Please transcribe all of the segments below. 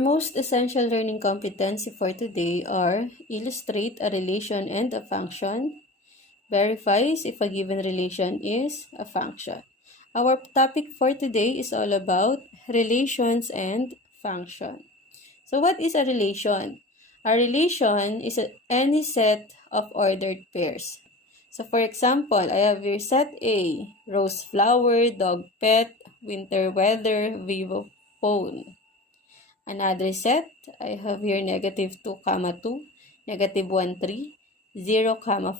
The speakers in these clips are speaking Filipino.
most essential learning competency for today are illustrate a relation and a function, verifies if a given relation is a function. Our topic for today is all about relations and function. So what is a relation? A relation is any set of ordered pairs. So for example, I have your set A, rose flower, dog pet, winter weather, Vivo phone. Another set, I have here negative 2, 2, negative 1, 3, 0, 4,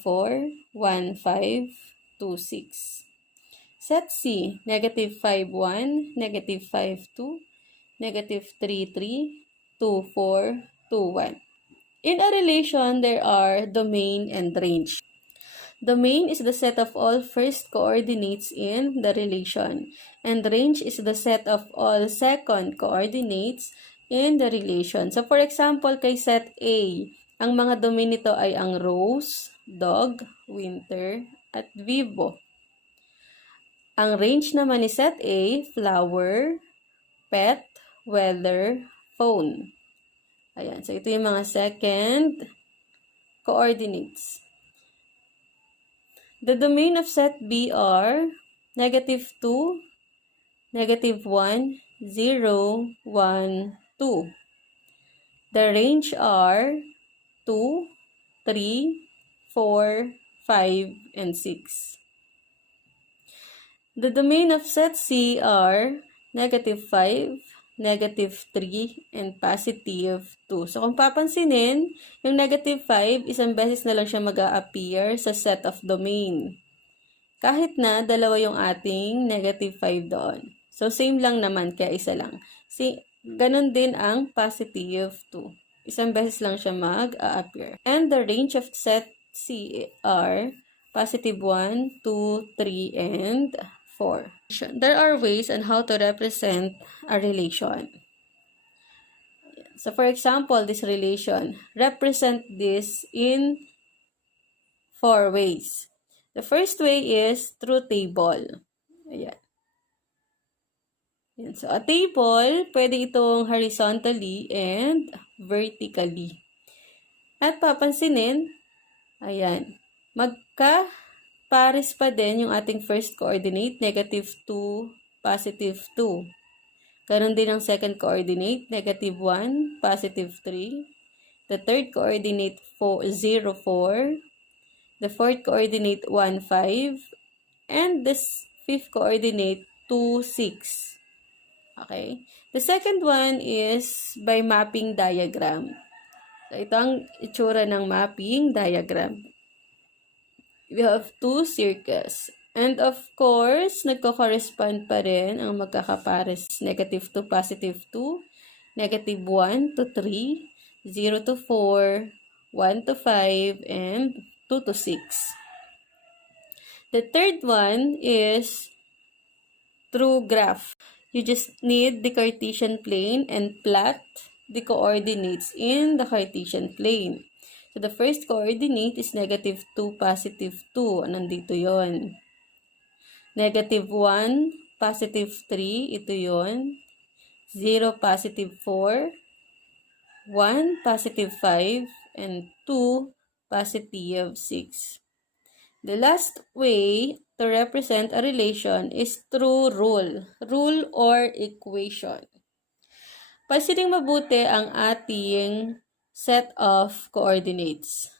1, 5, 2, 6. Set C, negative 5, 1, negative 5, 2, negative 3, 3, 2, 4, 2, 1. In a relation, there are domain and range. Domain is the set of all first coordinates in the relation, and range is the set of all second coordinates in the relation. So, for example, kay set A, ang mga domain nito ay ang rose, dog, winter, at Vivo. Ang range naman ni set A, flower, pet, weather, phone. Ayan. So, ito yung mga second coordinates. The domain of set B are negative 2, negative 1, 0, 1, 2. The range are 2, 3, 4, 5, and 6. The domain of set C are negative 5, negative 3, and positive 2. So, kung papansinin, yung negative 5, isang beses na lang siya mag-a-appear sa set of domain. Kahit na dalawa yung ating negative 5 doon. So, same lang naman, kaya isa lang. Ganon din ang positive 2. Isang beses lang siya mag-a-appear. And the range of set C are positive 1, 2, 3, and 4. There are ways on how to represent a relation. So, for example, this relation, represent this in 4 ways. The first way is through table. Ayan. So, a table, pwede itong horizontally and vertically. At papansinin, ayan, pares pa din yung ating first coordinate, negative 2, positive 2. Ganon din ang second coordinate, negative 1, positive 3. The third coordinate, 0, 4. The fourth coordinate, 1, 5. And this fifth coordinate, 2, 6. Okay? The second one is by mapping diagram. So, ito ang itsura ng mapping diagram. We have 2 circles. And of course, nagko-correspond pa rin ang magkakapares negative to positive 2, negative 1 to 3, 0 to 4, 1 to 5, and 2 to 6. The third one is through graph. You just need the Cartesian plane and plot the coordinates in the Cartesian plane. So, the first coordinate is negative 2, positive 2. Nandito yon. Negative 1, positive 3. Ito yon. 0, positive 4. 1, positive 5. And 2, positive 6. The last way to represent a relation is through rule. Rule or equation. Pansining mabuti ang ating set of coordinates.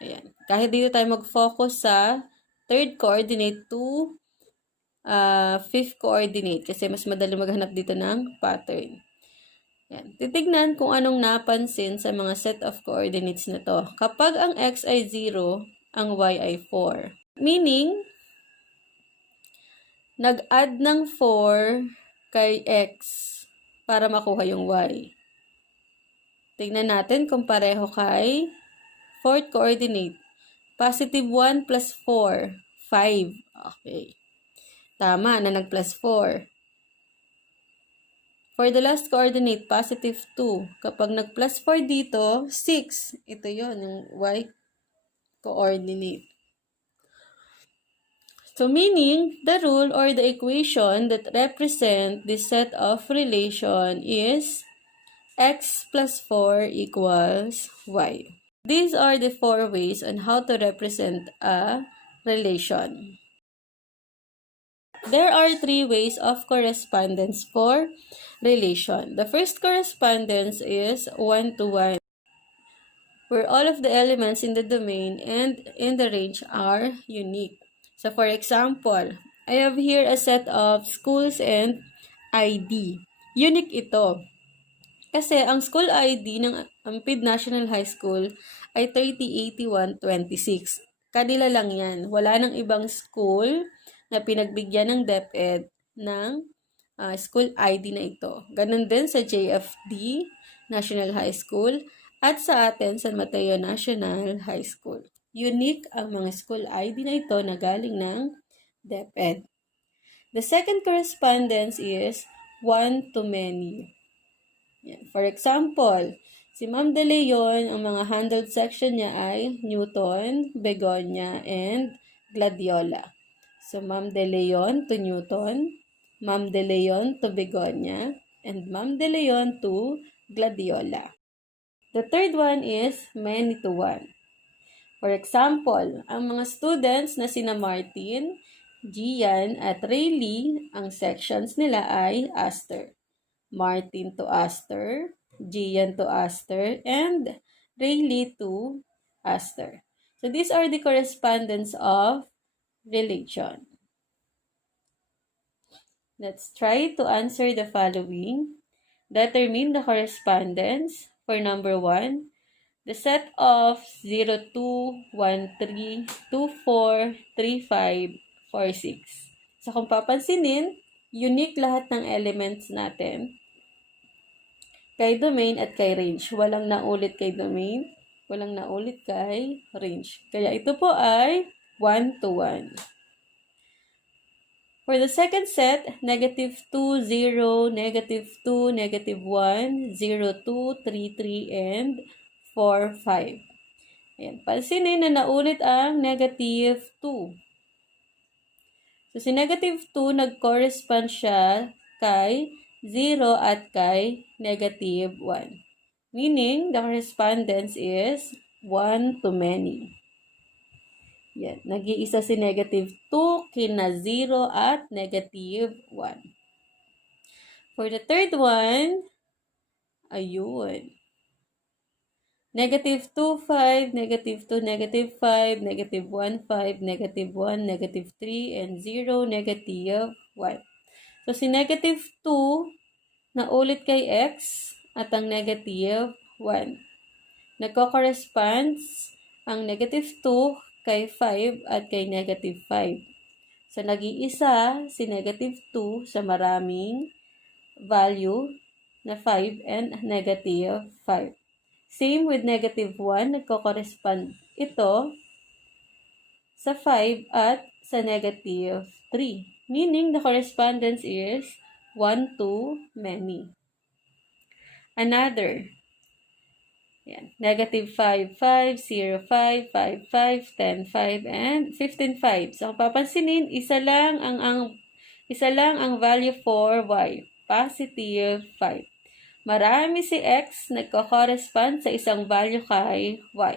Ayan. Kahit dito tayo mag-focus sa third coordinate to fifth coordinate kasi mas madali maghanap dito ng pattern. Ayan. Titignan kung anong napansin sa mga set of coordinates na to. Kapag ang x ay 0, ang y ay 4. Meaning, nag-add ng 4 kay x para makuha yung y. Tingnan natin kung pareho kay fourth coordinate. Positive 1 plus 4, 5. Okay. Tama na nag-plus 4. For the last coordinate, positive 2. Kapag nag-plus 4 dito, 6. Ito yon yung y coordinate. So, meaning, the rule or the equation that represent this set of relation is x plus 4 equals y. These are the 4 ways on how to represent a relation. There are 3 ways of correspondence for relation. The first correspondence is 1-to-1, where all of the elements in the domain and in the range are unique. So for example, I have here a set of schools and ID. Unique ito. Kasi ang school ID ng Ampid National High School ay 308126. Kanila lang yan. Wala nang ibang school na pinagbigyan ng DepEd ng school ID na ito. Ganon din sa JFD National High School at sa atin San Mateo National High School. Unique ang mga school ID na ito na galing ng DepEd. The second correspondence is one-to-many. For example, si Ma'am De Leon, ang mga handled section niya ay Newton, Begonia, and Gladiola. So, Ma'am De Leon to Newton, Ma'am De Leon to Begonia, and Ma'am De Leon to Gladiola. The third one is many-to-one. For example, ang mga students na sina Martin, Gian, at Rayleigh, ang sections nila ay Astor. Martin to Astor, Gian to Astor, and Rayleigh to Astor. So these are the correspondence of relation. Let's try to answer the following. Determine the correspondence for number 1. The set of 0, 2, 1, 3, 2, 4, 3, 5, 4, 6. So kung papansinin, unique lahat ng elements natin kay domain at kay range. Walang naulit kay domain, walang naulit kay range. Kaya ito po ay 1-to-1. For the second set, negative 2, 0, negative 2, negative 1, 0, 2, 3, 3, and 4, 5. Ayan. Pansinin na naulit ang negative 2. So, si negative 2, nag-correspond siya kay 0 at kay negative 1. Meaning, the correspondence is 1-to-many. Yan. Nag-iisa si negative 2 kina 0 at negative 1. For the third one, ayun. Negative 2, 5, negative 2, negative 5, negative 1, 5, negative 1, negative 3, and 0, negative 1. So, si negative 2 na ulit kay x at ang negative 1. Nagko-corresponds ang negative 2 kay 5 at kay negative 5. So, nag-iisa si negative 2 sa maraming value na 5 and negative 5. Same with negative 1, nagko-correspond ito sa 5 at sa negative 3. Meaning, the correspondence is 1-to-many. Another. Yan. Negative 5, 5, 0, 5, 5, 5, 10, 5, and 15, 5. So, kung papansinin, isa lang ang value for y. Positive 5. Marami si x nagko-correspond sa isang value kay y.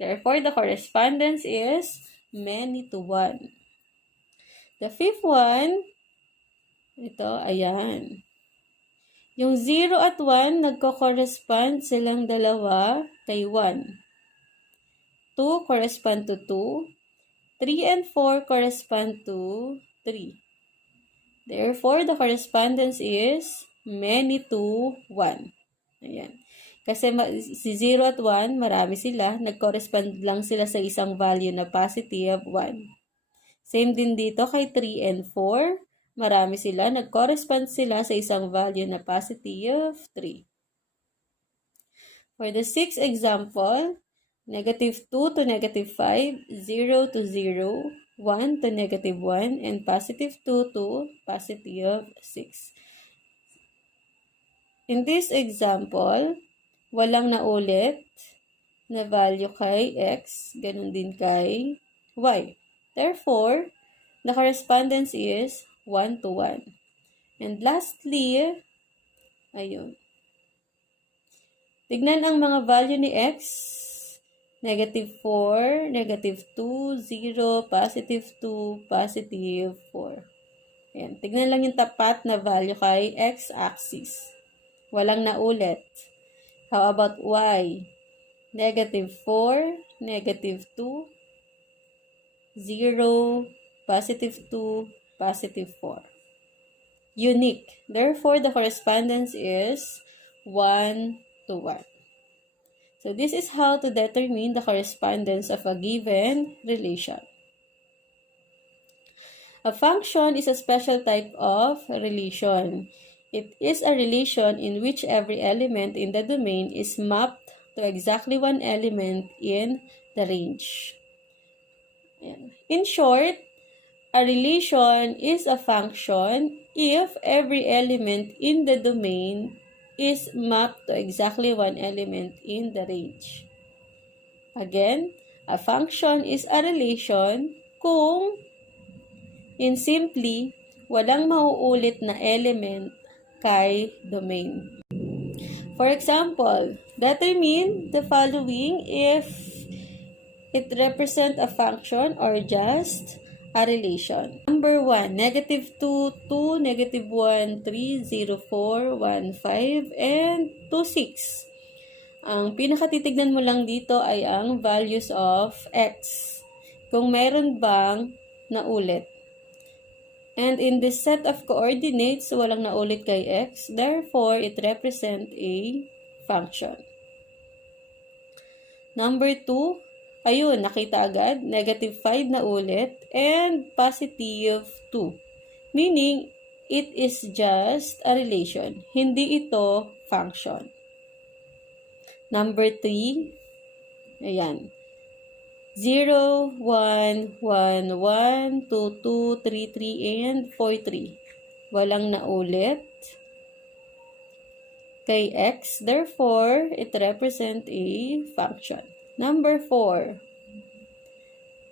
Therefore, the correspondence is many-to-one. The fifth one, ito, ayan. Yung 0 at 1, nagko-correspond silang dalawa kay 1. 2 correspond to 2. 3 and 4 correspond to 3. Therefore, the correspondence is many-to-one. Ayan. Kasi si 0 at 1, marami sila. Nag-correspond lang sila sa isang value na positive 1. Same din dito kay 3 and 4. Marami sila. Nag-correspond sila sa isang value na positive 3. For the sixth example, negative 2 to negative 5, 0 to 0, 1 to negative 1, and positive 2 to positive 6. In this example, walang naulit na value kay x, ganun din kay y. Therefore, the correspondence is 1-to-1. And lastly, ayun. Tignan ang mga value ni x. Negative 4, negative 2, 0, positive 2, positive 4. Ayan. Tignan lang yung tapat na value kay x-axis. Walang naulit. How about y? Negative 4, negative 2, 0, positive 2, positive 4. Unique. Therefore, the correspondence is 1 to 1. So, this is how to determine the correspondence of a given relation. A function is a special type of relation. It is a relation in which every element in the domain is mapped to exactly one element in the range. In short, a relation is a function if every element in the domain is mapped to exactly one element in the range. Again, a function is a relation kung in simply walang mauulit na element kay domain. For example, determine the following if it represents a function or just a relation. Number 1, negative 2, 2, negative 1, 3, 0, 4, 1, 5, and 2, 6. Ang pinakatitignan mo lang dito ay ang values of x. Kung meron bang naulit. And in this set of coordinates, walang naulit kay x. Therefore, it represents a function. Number 2, ayun, nakita agad, negative 5 na ulit and positive 2. Meaning, it is just a relation. Hindi ito function. Number 3, ayan, 0, 1, 1, 1, 2, 2, 3, 3, and 4, 3. Walang naulit kay x. Therefore, it represents a function. Number 4,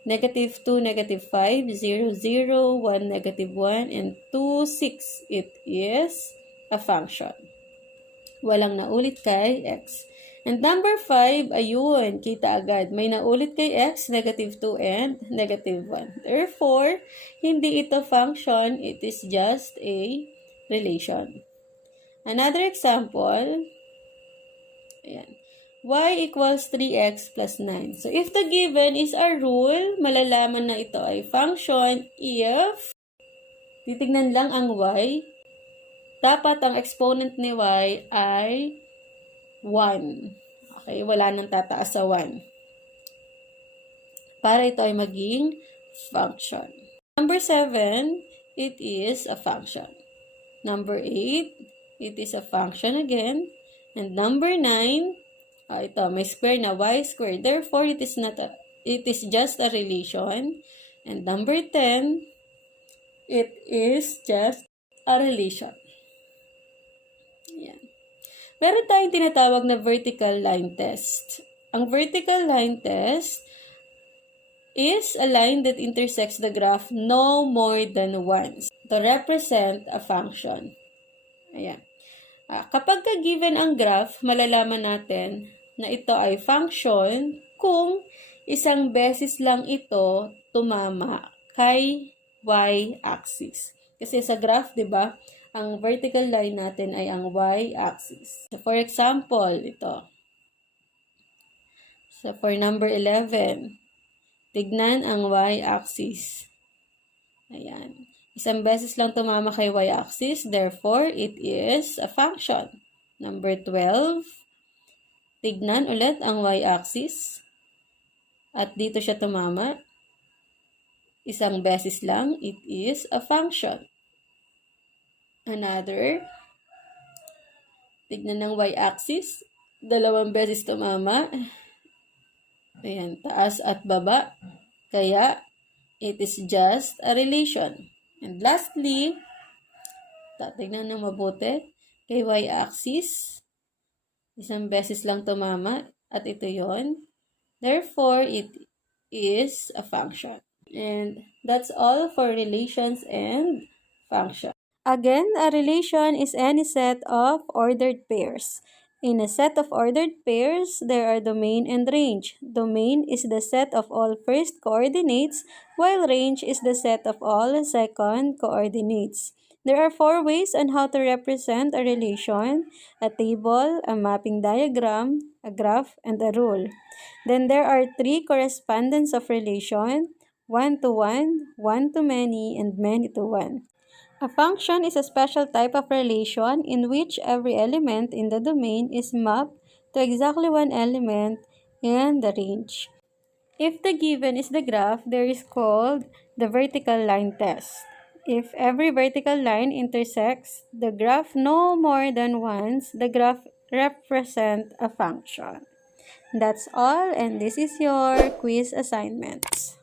negative 2, negative 5, 0, 0, 1, negative 1, and 2, 6. It is a function. Walang naulit kay x. And number 5, ayun, kita agad. May naulit kay x, negative 2 and negative 1. Therefore, hindi ito function, it is just a relation. Another example, ayan, y equals 3x plus 9. So, if the given is a rule, malalaman na ito ay function if, titignan lang ang y, dapat ang exponent ni y ay 1. Okay, wala nang tataas sa 1. Para ito ay maging function. Number 7, it is a function. Number 8, it is a function again. And number 9, ito, may square na y squared. Therefore, it is just a relation. And number 10, it is just a relation. Yan. Meron tayong tinatawag na vertical line test. Ang vertical line test is a line that intersects the graph no more than once to represent a function. Ayan. Kapag given ang graph, malalaman natin na ito ay function kung isang beses lang ito tumama kay y-axis. Kasi sa graph, di ba, ang vertical line natin ay ang y-axis. So, for example, ito. So, for number 11, tignan ang y-axis. Ayan. Isang beses lang tumama kay y-axis, therefore, it is a function. Number 12, tignan ulit ang y-axis. At dito siya tumama. Isang beses lang, it is a function. Another, tignan ng y-axis, dalawang beses tumama. Ayan, taas at baba. Kaya, it is just a relation. And lastly, tignan ng mabuti, kay y-axis, isang beses lang tumama, at ito yon. Therefore, it is a function. And that's all for relations and functions. Again, a relation is any set of ordered pairs. In a set of ordered pairs, there are domain and range. Domain is the set of all first coordinates, while range is the set of all second coordinates. There are 4 ways on how to represent a relation: a table, a mapping diagram, a graph, and a rule. Then there are 3 correspondence of relation: one-to-one, one-to-many, and many-to-one. A function is a special type of relation in which every element in the domain is mapped to exactly one element in the range. If the given is the graph, there is called the vertical line test. If every vertical line intersects the graph no more than once, the graph represents a function. That's all, and this is your quiz assignments.